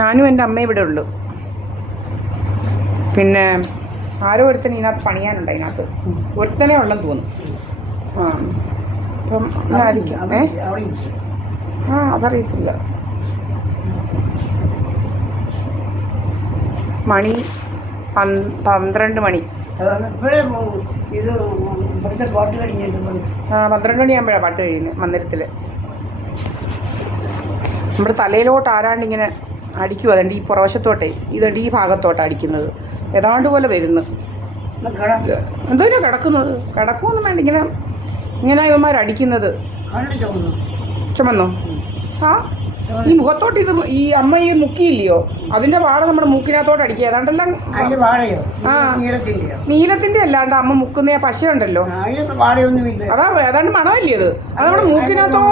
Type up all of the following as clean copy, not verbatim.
ഞാനും എൻ്റെ അമ്മയും ഇവിടെ ഉള്ളു. പിന്നെ ആരോ ഒരുത്തൻ ഇതിനകത്ത് പണിയാനുണ്ട്. അതിനകത്ത് ഒരുത്തനെ ഉള്ളെന്ന് തോന്നുന്നു. ആ അപ്പം ആയിരിക്കും. അതറിയത്തില്ല. മണി 12 മണി. 12 മണിയാകുമ്പോഴാണ് പാട്ട് കഴിയുന്നത് മന്ദിരത്തിൽ. നമ്മുടെ തലയിലോട്ട് ആരാണ്ടിങ്ങനെ അടിക്കും. അതുകൊണ്ട് ഈ പുറവശത്തോട്ടെ ഇതുകൊണ്ട് ഈ ഭാഗത്തോട്ടാണ് അടിക്കുന്നത്. ഏതാണ്ട് പോലെ വരുന്നു. എന്തോ കിടക്കുന്നത്. കിടക്കുമൊന്നും വേണ്ട. ഇങ്ങനെ ഇവന്മാരടിക്കുന്നത്. ചുമന്നോ? ആ ഈ മുഖത്തോട്ട് ഇത് ഈ അമ്മ ഈ മുക്കിയില്ലയോ, അതിന്റെ വാട നമ്മുടെ മൂക്കിനകത്തോട്ട് അടിക്കുക. ഏതാണ്ടെല്ലാം നീലത്തിന്റെ അല്ലാണ്ട് അമ്മ മുക്കുന്ന പശയുണ്ടല്ലോ, അതാ ഏതാണ്ട് മണമില്ലേ അത് നമ്മുടെ മൂക്കിനകത്തോ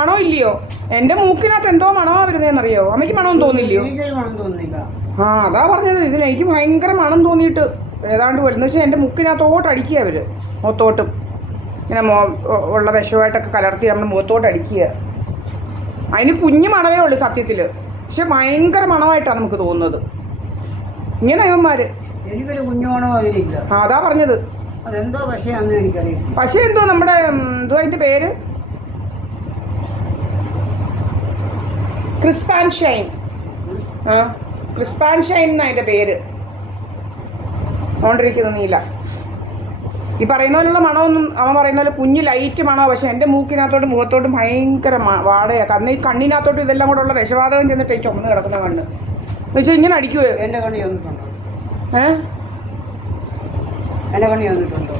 മണമില്ലയോ. എന്റെ മൂക്കിനകത്ത് എന്തോ മണമാ വരുന്നതെന്നറിയോ? അമ്മയ്ക്ക് മണം തോന്നില്ലയോ? അതാ പറഞ്ഞത്. ഇതിന് എനിക്ക് ഭയങ്കര മണം തോന്നിയിട്ട് ഏതാണ്ട് പോലെ. എന്ന് വെച്ചാൽ എൻ്റെ മുക്കിനകത്തോട്ട് അടിക്കുക അവര്. മുഖത്തോട്ടും ഇങ്ങനെ ഉള്ള വിഷമായിട്ടൊക്കെ കലർത്തി നമ്മുടെ മുഖത്തോട്ട് അടിക്കുക. അതിന് കുഞ്ഞു മണമേ ഉള്ളൂ സത്യത്തിൽ, പക്ഷെ ഭയങ്കര മണമായിട്ടാണ് നമുക്ക് തോന്നുന്നത്. ഇങ്ങനെ ഇവന്മാര് അതാ പറഞ്ഞത്. പക്ഷെ എന്തോ നമ്മുടെ എന്തോ അതിന്റെ പേര് crisp and shine. Crisp and shine എന്നാ അതിന്റെ പേര്. ഓണ്ടിരിക്കുന്ന നീല ഈ പറയുന്ന പോലുള്ള മണമൊന്നും അവൻ പറയുന്ന പോലെ കുഞ്ഞ് ലൈറ്റ് മണോ. പക്ഷെ എൻ്റെ മൂക്കിനകത്തോട്ടും മുഖത്തോട്ടും ഭയങ്കര വാടയാണ്. അന്ന് ഈ കണ്ണിനകത്തോട്ടും ഇതെല്ലാം കൂടെ ഉള്ള വിഷവാതകം ചെന്നിട്ട് ഈ ചുമന്ന് കിടക്കുന്ന കണ്ണ് വെച്ചാൽ ഇങ്ങനെ അടിക്കുവോ? എൻ്റെ കണ്ണി വന്നിട്ടുണ്ടോ? എൻ്റെ കണ്ണി വന്നിട്ടുണ്ടോ?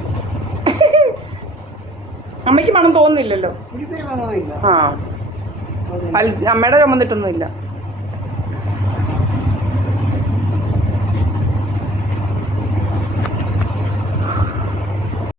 അമ്മയ്ക്ക് മണം തോന്നുന്നില്ലല്ലോ. ആ അമ്മയുടെ ചുമന്നിട്ടൊന്നുമില്ല.